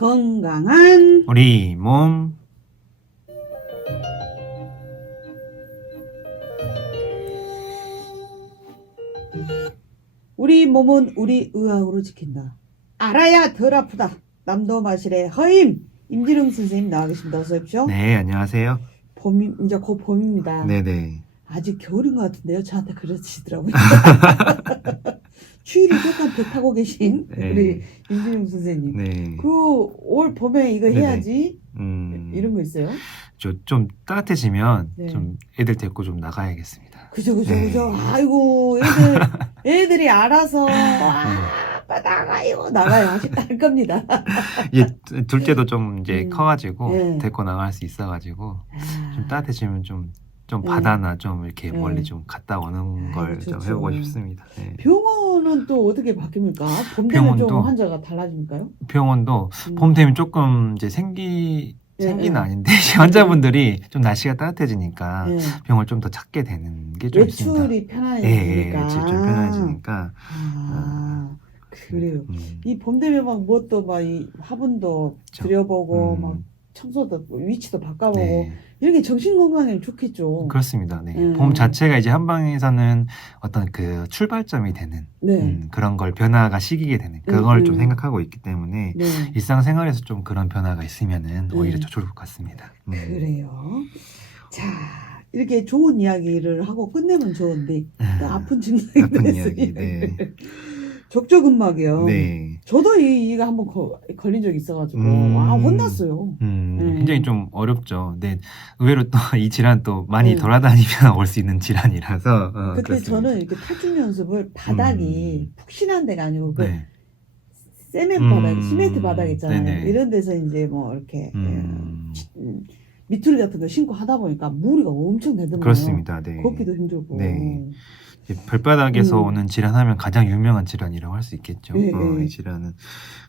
건강한 우리 몸. 우리 몸은 우리 의학으로 지킨다. 알아야 덜 아프다. 남도 마실의 허임 임진흥 선생님 나와 계십니다. 어서 오십시오. 네, 안녕하세요. 봄이 이제 곧 봄입니다. 네네. 아직 겨울인 것 같은데요. 저한테 그러시더라고요. 추위를 조금 배 타고 계신 네. 우리 임진흥 선생님. 네. 그 올 봄에 이거 네네. 해야지 이런 거 있어요? 좀 따뜻해지면 네. 좀 애들 데리고 좀 나가야겠습니다. 그죠. 네. 아이고 애들이 알아서 아빠 나가요 할 겁니다. 이제 둘째도 좀 이제 커가지고 네. 데리고 나갈 수 있어가지고 좀 따뜻해지면 좀 네. 바다나 좀 이렇게 네. 멀리 좀 갔다 오는 걸 좀 좋죠. 해보고 싶습니다. 네. 병원은 또 어떻게 바뀝니까? 봄 되면 좀 병원도- 환자가 달라집니까요? 병원도 음. 봄 되면 조금 이제 생기는 네. 아닌데 환자분들이 좀 날씨가 따뜻해지니까 네. 병을 좀 더 찾게 되는 게 좀 있습니다. 외출이 예, 편해지니까. 좀 편해지니까. 그래요. 음. 이 봄 되면 막 뭣도 막 이 화분도 그렇죠. 들여보고 막 청소도 위치도 바꿔보고 네. 이런 게 정신 건강에 좋겠죠. 그렇습니다. 네. 음. 봄 자체가 이제 한방에서는 어떤 그 출발점이 되는 네. 그런 걸 변화가 시기게 되는 그걸 좀 음. 생각하고 있기 때문에 네. 일상생활에서 좀 그런 변화가 있으면은 네. 오히려 더 좋을 것 같습니다. 그래요. 자, 이렇게 좋은 이야기를 하고 끝내면 좋은데 또 아픈 증상이 아픈 됐어요. 이야기. 네. 족저근막이요. 네. 저도 이거 한번 걸린 적이 있어가지고 혼났어요. 굉장히 좀 어렵죠. 네, 의외로 또 이 질환 또 많이 네. 돌아다니면 올 수 있는 질환이라서. 그때 그렇습니다. 저는 이렇게 탈춤 연습을 바닥이 푹신한 데가 아니고 그 네. 세멘 바닥, 시멘트 바닥 있잖아요. 네네. 이런 데서 이제 뭐 이렇게 미투리 같은 거 신고 하다 보니까 무리가 엄청 되더라고요. 그렇습니다. 네. 걷기도 힘들고. 네. 발바닥에서 음. 오는 질환하면 가장 유명한 질환이라고 할 수 있겠죠. 네, 이 질환은.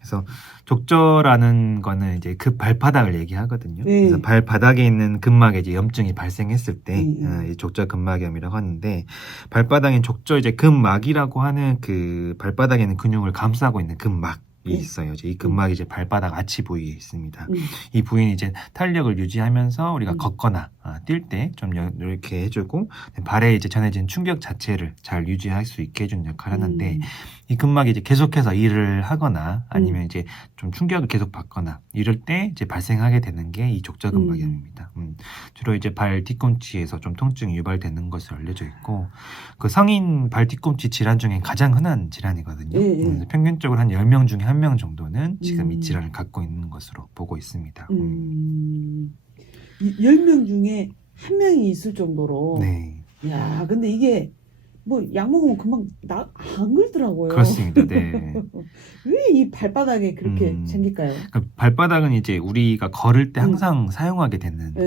그래서 족저라는 거는 이제 그 발바닥을 얘기하거든요. 네. 그래서 발바닥에 있는 근막에 이제 염증이 발생했을 때 네. 이 족저근막염이라고 하는데, 발바닥엔 족저 이제 근막이라고 하는 그 발바닥에 있는 근육을 감싸고 있는 근막이 있어요. 이제 이 근막이 이제 발바닥 아치 부위에 있습니다. 이 부위는 이제 탄력을 유지하면서 우리가 걷거나 뛸 때 좀 이렇게 해주고, 발에 이제 전해진 충격 자체를 잘 유지할 수 있게 해주는 역할을 하는데, 이 근막이 이제 계속해서 일을 하거나 아니면 이제 좀 충격을 계속 받거나 이럴 때 이제 발생하게 되는 게 이 족저근막염입니다. 주로 이제 발 뒤꿈치에서 좀 통증이 유발되는 것으로 알려져 있고, 그 성인 발 뒤꿈치 질환 중에 가장 흔한 질환이거든요. 네. 평균적으로 한 10명 중에 1명 정도는 지금 이 질환을 갖고 있는 것으로 보고 있습니다. 10명 중에 한 명이 있을 정도로. 네. 야, 근데 이게 뭐 약 먹으면 금방 안 그러더라고요. 그렇습니다. 네. 왜 이 발바닥에 그렇게 생길까요? 그 발바닥은 이제 우리가 걸을 때 항상 사용하게 되는 네.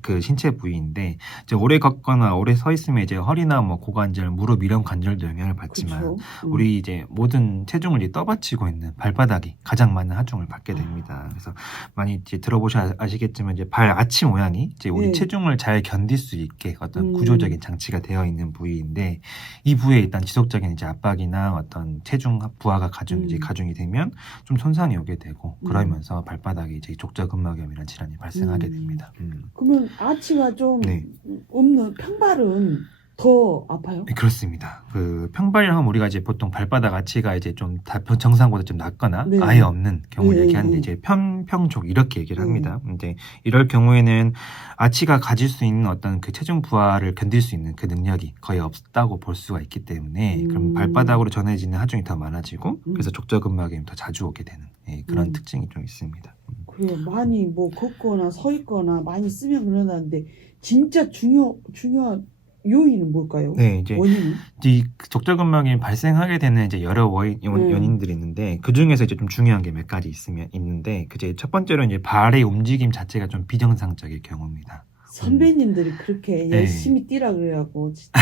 그 신체 부위인데, 이제 오래 걷거나 오래 서 있으면 이제 허리나 뭐 고관절, 무릎 이런 관절도 영향을 받지만, 그렇죠. 우리 이제 모든 체중을 이제 떠받치고 있는 발바닥이 가장 많은 하중을 받게 됩니다. 그래서 많이 이제 들어보셔 아시겠지만 이제 발 아치 모양이 이제 우리 네. 체중을 잘 견딜 수 있게 어떤 구조적인 장치가 되어 있는 부위인데, 이 부위에 일단 지속적인 이제 압박이나 어떤 체중 부하가 가중이 되면 좀 손상이 오게 되고, 그러면서 발바닥에 이제 족저근막염이라는 질환이 발생하게 됩니다. 그러면 아치가 좀 네. 없는 평발은 더 아파요? 네, 그렇습니다. 그 평발이라고 하면 우리가 이제 보통 발바닥 아치가 이제 좀 정상보다 좀 낮거나 네. 아예 없는 경우를 네. 얘기하는데, 이제 편평족 이렇게 얘기를 합니다. 근데 이럴 경우에는 아치가 가질 수 있는 어떤 그 체중 부하를 견딜 수 있는 그 능력이 거의 없다고 볼 수가 있기 때문에, 그럼 발바닥으로 전해지는 하중이 더 많아지고, 그래서 족저근막염이 더 자주 오게 되는 그런 특징이 좀 있습니다. 그래요. 많이 뭐 걷거나 서 있거나 많이 쓰면 그러는데 진짜 중요한 요인은 뭘까요? 네, 이제 원인은? 이 족저근막염이 발생하게 되는 이제 여러 원인들이 있는데, 그 중에서 이제 좀 중요한 게 몇 가지 있는데, 그제 첫 번째로 이제 발의 움직임 자체가 좀 비정상적일 경우입니다. 선배님들이 그렇게 네. 열심히 뛰라 그래갖고 진짜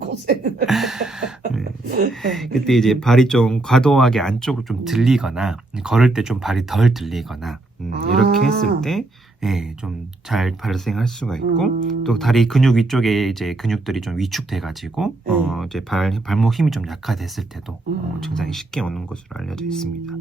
고생을. 그때 이제 발이 좀 과도하게 안쪽으로 좀 들리거나, 걸을 때 좀 발이 덜 들리거나, 이렇게 했을 했을 때 예, 좀 잘 발생할 수가 있고 또 다리 근육 위쪽에 이제 근육들이 좀 위축돼 가지고 이제 발목 힘이 좀 약화됐을 때도 증상이 쉽게 오는 것으로 알려져 있습니다.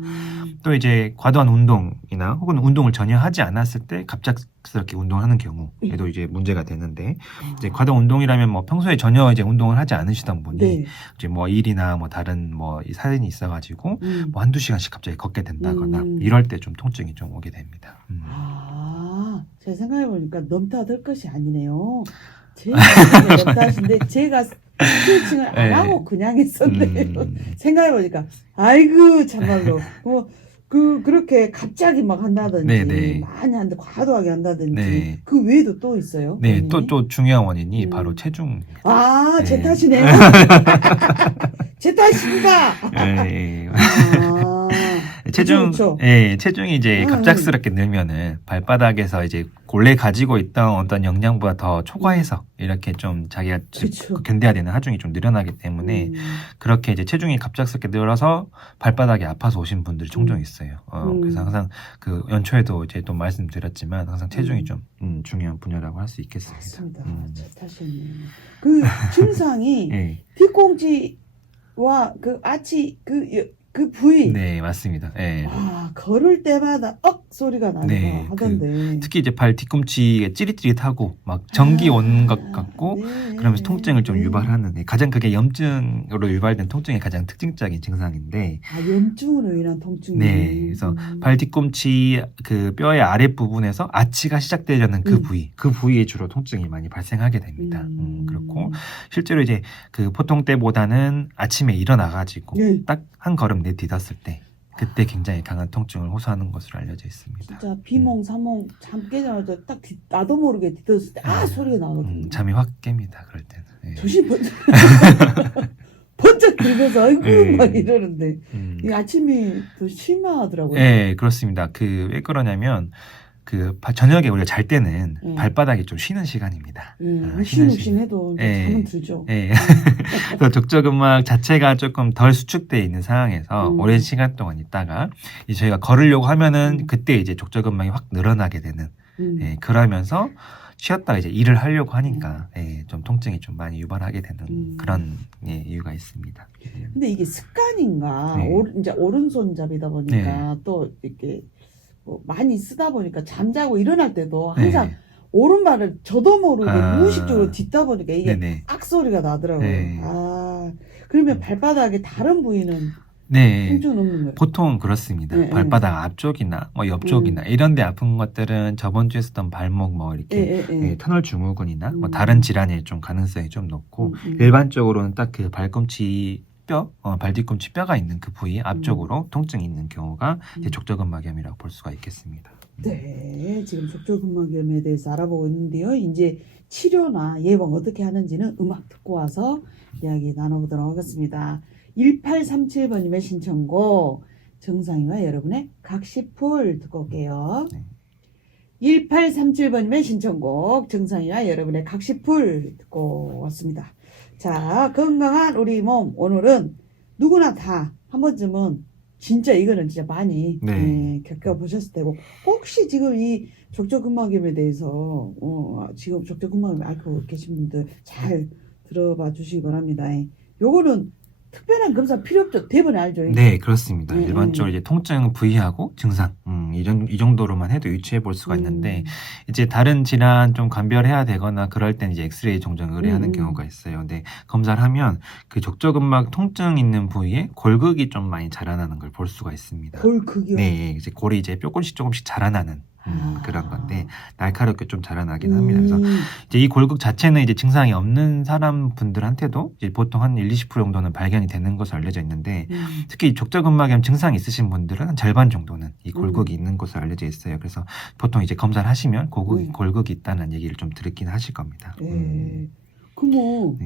또 이제 과도한 운동이나 혹은 운동을 전혀 하지 않았을 때 갑작스럽게 운동하는 경우에도 이제 문제가 되는데 이제 과도한 운동이라면 뭐 평소에 전혀 이제 운동을 하지 않으시던 분이 네. 이제 뭐 일이나 뭐 다른 뭐 이 사연이 있어가지고 뭐 한두 시간씩 갑자기 걷게 된다거나 이럴 때 좀 통증이 좀 오게 됩니다. 제가 생각해보니까 넘타들 것이 아니네요. 제가 넘타하신데 제가 스트레칭을 안 네. 하고 그냥 했었네요. 생각해보니까 아이고 참말로 그렇게 갑자기 막 한다든지 네네. 많이 한다 과도하게 한다든지 네. 그 외에도 또 있어요? 네, 원인이? 또 중요한 원인이 바로 체중입니다. 제 네. 탓이네요. 제 탓입니다. 예, 예. 그렇죠. 예, 체중이 이제 갑작스럽게 늘면은 발바닥에서 이제 본래 가지고 있던 어떤 영양보다 더 초과해서 이렇게 좀 자기가 그쵸. 견뎌야 되는 하중이 좀 늘어나기 때문에 그렇게 이제 체중이 갑작스럽게 늘어서 발바닥이 아파서 오신 분들이 종종 있어요. 그래서 항상 그 연초에도 이제 또 말씀드렸지만 항상 체중이 좀 중요한 분야라고 할 수 있겠습니다. 맞습니다. 제 탓이네요. 그 증상이 예. 뒤꿈치와 그 아치 그 부위. 네, 맞습니다. 예. 걸을 때마다 소리가 나는 네, 거 하던데. 특히 이제 발 뒤꿈치에 찌릿찌릿하고 막 전기 오는 것 같고 네, 그러면서 통증을 좀 네. 유발하는 가장 그게 염증으로 유발된 통증의 가장 특징적인 증상인데 염증으로 인한 통증. 네, 그래서 발 뒤꿈치 그 뼈의 아랫부분에서 아치가 시작되려는 그 부위에 주로 통증이 많이 발생하게 됩니다. 그렇고 실제로 이제 그 보통 때보다는 아침에 일어나가지고 딱 한 걸음 내딛었을 때 그때 굉장히 강한 통증을 호소하는 것으로 알려져 있습니다. 진짜 비몽사몽 잠 깨자마자 딱 나도 모르게 뒤졌을 때 소리가 나거든요. 잠이 확 깹니다. 그럴 때는. 예. 조심 번쩍 들면서 아이고 네. 막 이러는데 이 아침이 더 실망하더라고요. 네, 그렇습니다. 왜 그러냐면 저녁에 우리가 잘 때는 발바닥이 좀 쉬는 시간입니다. 욱신욱신해도 잠은 들죠. 네. 그래서 족저근막 자체가 조금 덜 수축되어 있는 상황에서 오랜 시간 동안 있다가 이제 저희가 걸으려고 하면은 그때 이제 족저근막이 확 늘어나게 되는 그러면서 쉬었다가 이제 일을 하려고 하니까 좀 통증이 좀 많이 유발하게 되는 그런 이유가 있습니다. 근데 이게 습관인가? 이제 오른손잡이다 보니까 또 이렇게 뭐 많이 쓰다 보니까 잠자고 일어날 때도 항상 오른발을 저도 모르게 무의식적으로 딛다 보니까 이게 악소리가 나더라고요. 그러면 발바닥의 다른 부위는 통증은 없는 거예요? 보통 그렇습니다. 발바닥 앞쪽이나 뭐 옆쪽이나 이런 데 아픈 것들은 저번 주에 썼던 발목 뭐 이렇게 터널 증후군이나 뭐 다른 질환일 좀 가능성이 좀 높고 일반적으로는 딱 그 발꿈치 발뒤꿈치 뼈가 있는 그 부위 앞쪽으로 통증이 있는 경우가 이제 족저근막염이라고 볼 수가 있겠습니다. 네, 지금 족저근막염에 대해서 알아보고 있는데요. 이제 치료나 예방 어떻게 하는지는 음악 듣고 와서 이야기 나눠보도록 하겠습니다. 1837번님의 신청곡 정상이와 여러분의 각시풀 듣고 올게요. 1837번님의 신청곡 정상이와 여러분의 각시풀 듣고 왔습니다. 자, 건강한 우리 몸 오늘은 누구나 다 한 번쯤은 진짜 이거는 진짜 많이 겪어보셨을 테고 혹시 지금 이 족저근막염에 대해서 지금 족저근막염 앓고 계신 분들 잘 들어봐 주시기 바랍니다. 요거는 특별한 검사 필요 없죠. 대부분 알죠. 네, 그렇습니다. 일반적으로 이제 통증 부위하고 증상 이 정도로만 해도 유추해 볼 수가 있는데 이제 다른 질환 좀 감별해야 되거나 그럴 땐 이제 엑스레이 종종 의뢰하는 경우가 있어요. 근데 검사를 하면 그 족저근막 통증 있는 부위에 골극이 좀 많이 자라나는 걸 볼 수가 있습니다. 골극이요? 네, 이제 골이 이제 조금씩 자라나는 그런 건데 날카롭게 좀 자라나긴 합니다. 그래서 이제 이 골극 자체는 이제 증상이 없는 사람 분들한테도 이제 보통 한 1-20% 정도는 발견이 되는 것으로 알려져 있는데 특히 족저근막염 증상이 있으신 분들은 한 절반 정도는 이 골극이 있는 것으로 알려져 있어요. 그래서 보통 이제 검사를 하시면 골극이 있다는 얘기를 좀 들었긴 하실 겁니다. 그럼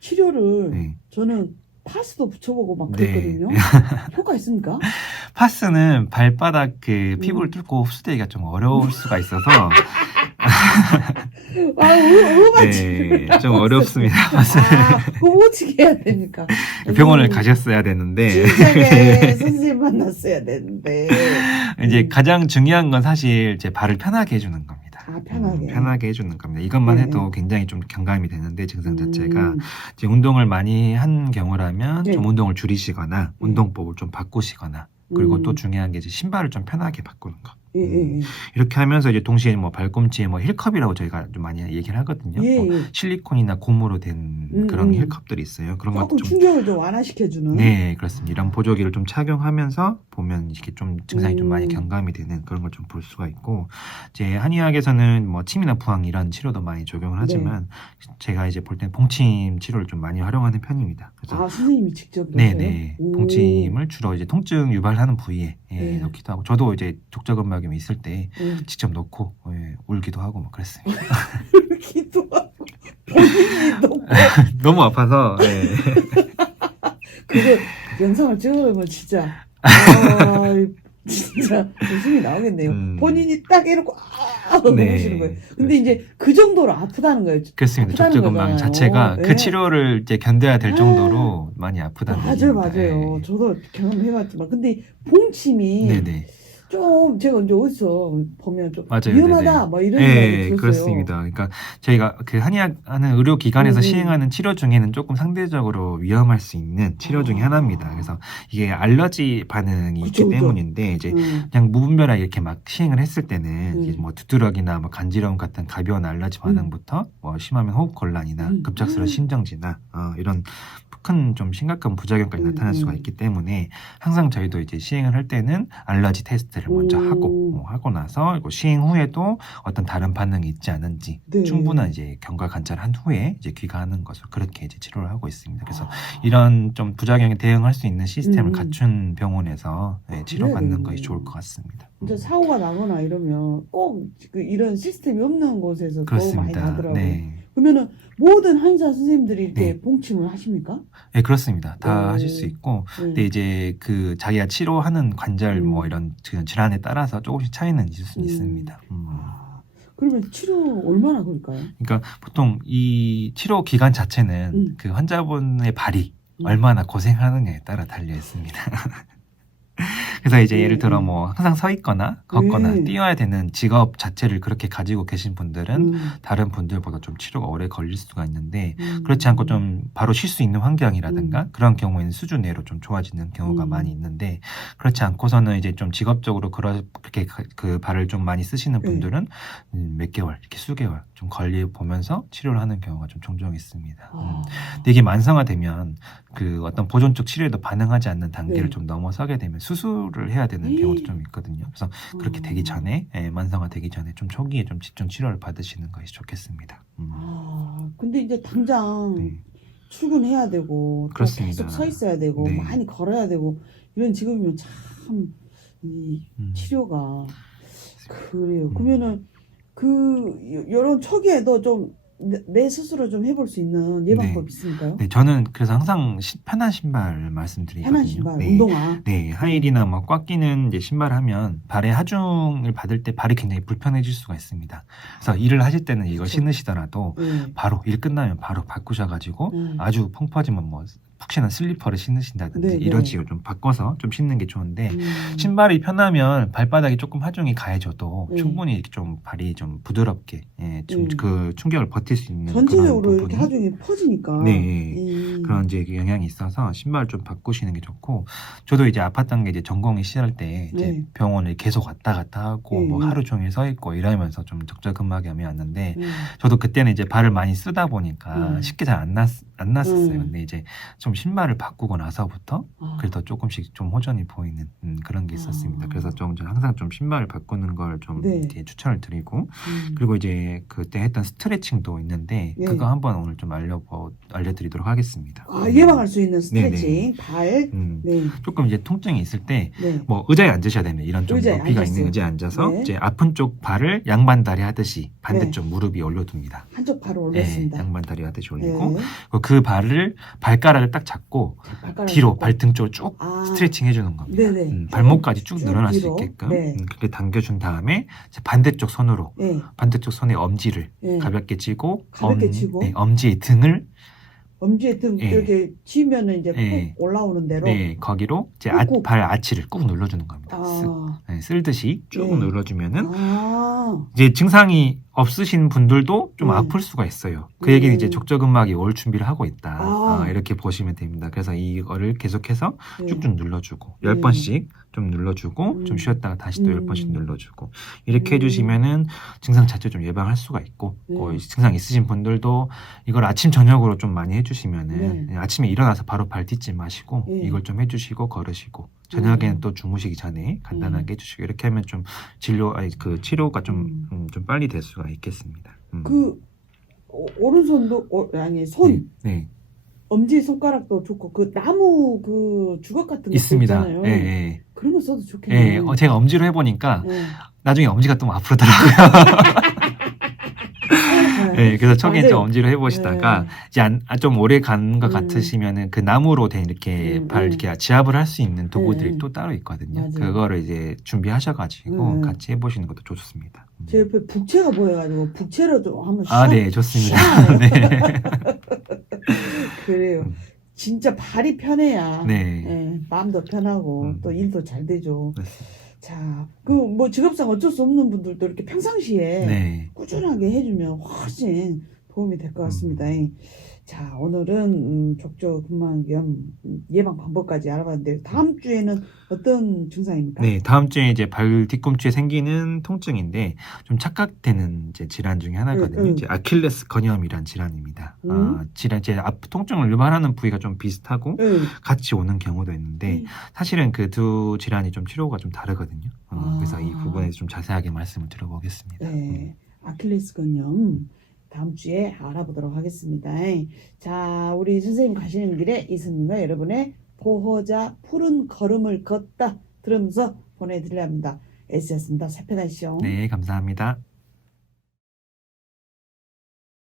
치료를 저는 파스도 붙여보고 막 그랬거든요. 효과 있습니까? 파스는 발바닥 그 피부를 뚫고 흡수되기가 좀 어려울 수가 있어서 좀 어렵습니다. 그거 어떻게 해야 됩니까? 병원을 가셨어야 되는데 진작에 선생님 만났어야 되는데 이제 가장 중요한 건 사실 제 발을 편하게 해주는 겁니다. 편하게. 편하게 해주는 겁니다. 이것만 네. 해도 굉장히 좀 경감이 되는데 증상 자체가 음. 이제 운동을 많이 한 경우라면 네. 좀 운동을 줄이시거나 운동법을 좀 바꾸시거나 그리고 또 중요한 게 이제 신발을 좀 편하게 바꾸는 거. 예. 이렇게 하면서 이제 동시에 뭐 발꿈치에 뭐 힐컵이라고 저희가 좀 많이 얘기를 하거든요. 예. 뭐 실리콘이나 고무로 된 그런 힐컵들이 있어요. 그런 것도 조금 좀 충격을 좀 완화시켜주는. 네, 그렇습니다. 이런 보조기를 좀 착용하면서 보면 이렇게 좀 증상이 좀 많이 경감이 되는 그런 걸 좀 볼 수가 있고, 이제 한의학에서는 뭐 침이나 부항 이런 치료도 많이 적용을 하지만 제가 이제 볼 때는 봉침 치료를 좀 많이 활용하는 편입니다. 그래서 선생님이 직접 네네, 오. 봉침을 주로 이제 통증 유발하는 부위에 네. 넣기도 하고, 저도 이제 족저근막염이 있을 때 네. 직접 넣고 울기도 하고 뭐 그랬습니다. 기도하고 본인이 놓고 너무 아파서. 그거 영상을 찍어놓으면 진짜 진짜 웃음이 나오겠네요. 본인이 딱 이러고 네. 그러시는 거예요. 근데 이제 그 정도로 아프다는 거예요. 그렇습니다. 아프다는 족저근막 거잖아요. 자체가 네. 그 치료를 이제 견뎌야 될 정도로 많이 아프다는 맞아요. 얘기입니다. 저도 경험해봤지만 근데 봉침이 네네. 좀 제가 이제 어디서 보면 좀 맞아요. 위험하다 네네. 뭐 이런 생각이 들었어요. 그렇습니다. 그러니까 저희가 그 한의학하는 의료기관에서 시행하는 치료 중에는 조금 상대적으로 위험할 수 있는 치료 중에 하나입니다. 그래서 이게 알러지 반응이 그쵸, 있기 그쵸. 때문인데 이제 그냥 무분별하게 이렇게 막 시행을 했을 때는 이제 음. 뭐 두드러기나 뭐 간지러움 같은 가벼운 알러지 반응부터 뭐 심하면 호흡 곤란이나 급작스러운 심정지나 이런 큰 좀 심각한 부작용까지 나타날 수가 있기 때문에 항상 저희도 이제 시행을 할 때는 알러지 테스트를 먼저 하고 나서 그리고 시행 후에도 어떤 다른 반응이 있지 않은지 네. 충분한 이제 경과 관찰한 후에 이제 귀가하는 것을 그렇게 이제 치료를 하고 있습니다. 그래서 이런 좀 부작용에 대응할 수 있는 시스템을 갖춘 병원에서 치료받는 것이 좋을 것 같습니다. 이제 사고가 나거나 이러면 꼭 이런 시스템이 없는 곳에서 더 많이 그렇습니다. 나더라고요. 네. 그러면은 모든 한의사 선생님들이 이렇게 네. 봉침을 하십니까? 네, 그렇습니다. 다 오. 하실 수 있고, 근데 이제 그 자기가 치료하는 관절 뭐 이런 질환에 따라서 조금씩 차이는 있을 수 있습니다. 그러면 치료 얼마나 걸릴까요? 그러니까 보통 이 치료 기간 자체는 그 환자분의 발이 얼마나 고생하느냐에 따라 달려 있습니다. 그래서 이제 예를 들어 뭐 항상 서 있거나 걷거나 뛰어야 되는 직업 자체를 그렇게 가지고 계신 분들은 다른 분들보다 좀 치료가 오래 걸릴 수가 있는데 그렇지 않고 좀 바로 쉴 수 있는 환경이라든가 그런 경우에는 수준 내로 좀 좋아지는 경우가 많이 있는데 그렇지 않고서는 이제 좀 직업적으로 그렇게 그 발을 좀 많이 쓰시는 분들은 몇 개월 이렇게 수개월 좀 걸리 보면서 치료를 하는 경우가 좀 종종 있습니다. 근데 이게 만성화되면 그 어떤 보존적 치료에도 반응하지 않는 단계를 좀 넘어서게 되면 수술을 해야 되는 경우도 좀 있거든요. 그래서 그렇게 되기 전에 만성화 되기 전에 좀 초기에 좀 집중 치료를 받으시는 것이 좋겠습니다. 근데 이제 당장 출근해야 되고 또 그렇습니다. 계속 서 있어야 되고 많이 걸어야 되고 이런 직업이면 참 이 치료가 그래요. 그러면은 이런 초기에도 좀 내 스스로 좀 해볼 수 있는 예방법 있습니까요? 네, 저는 그래서 항상 편한 신발 말씀드리거든요. 편한 신발, 운동화. 네, 하이힐이나 뭐 꽉 끼는 이제 신발 하면 발에 하중을 받을 때 발이 굉장히 불편해질 수가 있습니다. 그래서 일을 하실 때는 이걸 신으시더라도 바로 일 끝나면 바로 바꾸셔가지고 아주 펑 퍼지면 뭐 푹신한 슬리퍼를 신으신다든지 이런 식으로 좀 바꿔서 좀 신는 게 좋은데 신발이 편하면 발바닥이 조금 하중이 가해져도 충분히 이렇게 좀 발이 좀 부드럽게 좀 그 충격을 버틸 수 있는 전체적으로 그런 이렇게 부분이 하중이 퍼지니까 그런 이제 영향이 있어서 신발을 좀 바꾸시는 게 좋고 저도 이제 아팠던 게 이제 전공이 시작할 때 이제 병원을 계속 왔다 갔다 하고 뭐 하루 종일 서 있고 이러면서 좀 족저근막염이 왔는데 저도 그때는 이제 발을 많이 쓰다 보니까 쉽게 잘 안 났었어요. 근데 이제 좀 신발을 바꾸고 나서부터 그래도 조금씩 좀 호전이 보이는 그런 게 있었습니다. 그래서 좀 저는 항상 좀 신발을 바꾸는 걸 좀 이제 추천을 드리고 그리고 이제 그때 했던 스트레칭도 있는데 그거 한번 오늘 좀 알려드리도록 하겠습니다. 예방할 수 있는 스트레칭, 발. 조금 이제 통증이 있을 때 뭐 의자에 앉으셔야 됩니다. 이런 좀 높이가 있는 의자에 앉아서 이제 아픈 쪽 발을 양반다리 하듯이 반대쪽 무릎 위에 올려둡니다. 한쪽 발을 올렸습니다. 양반다리 하듯이 올리고 그 발가락을 딱 잡고 뒤로 발등 쪽으로 쭉 스트레칭 해주는 겁니다. 발목까지 쭉 늘어날 수 있게끔 그렇게 당겨준 다음에 반대쪽 손으로 반대쪽 손의 엄지를 가볍게 쥐고 엄지의 등을 엄지에 등 예. 이렇게 치면은 이제 예. 푹 올라오는 대로. 네, 거기로 이제 꾹꾹. 발 아치를 꾹 눌러주는 겁니다. 아, 네, 쓸듯이 쭉 예. 눌러주면은 아, 이제 증상이 없으신 분들도 좀 네. 아플 수가 있어요. 그 얘기는 이제 음. 족저근막이 올 준비를 하고 있다. 아. 이렇게 보시면 됩니다. 그래서 이거를 계속해서 네. 쭉쭉 눌러주고 네. 10번씩 좀 눌러주고 좀 쉬었다가 다시 또 10번씩 눌러주고 이렇게 해주시면은 증상 자체 좀 예방할 수가 있고 이 증상 있으신 분들도 이걸 아침 저녁으로 좀 많이 해주시면은 네. 아침에 일어나서 바로 발 딛지 마시고 네. 이걸 좀 해주시고 걸으시고 저녁에는 또 주무시기 전에 간단하게 해주시고 이렇게 하면 좀 그 치료가 좀 빨리 될 수가 있겠습니다. 그 오른손도 아니 손 네. 엄지 손가락도 좋고 그 나무 그 주걱 같은 것도 있습니다. 있잖아요. 예. 그런 거 써도 좋겠네요. 예. 제가 엄지로 해보니까 예. 나중에 엄지가 좀 아프더라고요. 네, 그래서 처음에 좀 맞아요. 엄지로 해보시다가 이제 좀 오래 간 것 같으시면은 그 나무로 된 이렇게 발 이렇게 지압을 할 수 있는 도구들이 또 따로 있거든요. 맞아요. 그거를 이제 준비하셔가지고 같이 해보시는 것도 좋습니다. 제 옆에 북채가 보여가지고 북채로 좀 한번 네, 좋습니다. 네. 그래요. 진짜 발이 편해야 네. 예, 마음도 편하고 또 일도 잘 되죠. 맞습니다. 자, 그 뭐 직업상 어쩔 수 없는 분들도 이렇게 평상시에 네. 꾸준하게 해주면 훨씬 도움이 될 것 같습니다. 자, 오늘은 족저근막염 예방 방법까지 알아봤는데 다음 주에는 어떤 증상입니까? 네, 다음 주에 이제 발 뒤꿈치에 생기는 통증인데 좀 착각되는 이제 질환 중에 하나거든요. 이제 아킬레스 건염이란 질환입니다. 이제 통증을 유발하는 부위가 좀 비슷하고 같이 오는 경우도 있는데 사실은 그 두 질환이 좀 치료가 좀 다르거든요. 그래서 이 부분에서 좀 자세하게 말씀을 드려보겠습니다. 네, 아킬레스 건염 다음 주에 알아보도록 하겠습니다. 자, 우리 선생님 가시는 길에 이승님과 여러분의 보호자 푸른 걸음을 걷다 들으면서 보내드리려 합니다. S였습니다. 살펴가시죠. 네, 감사합니다.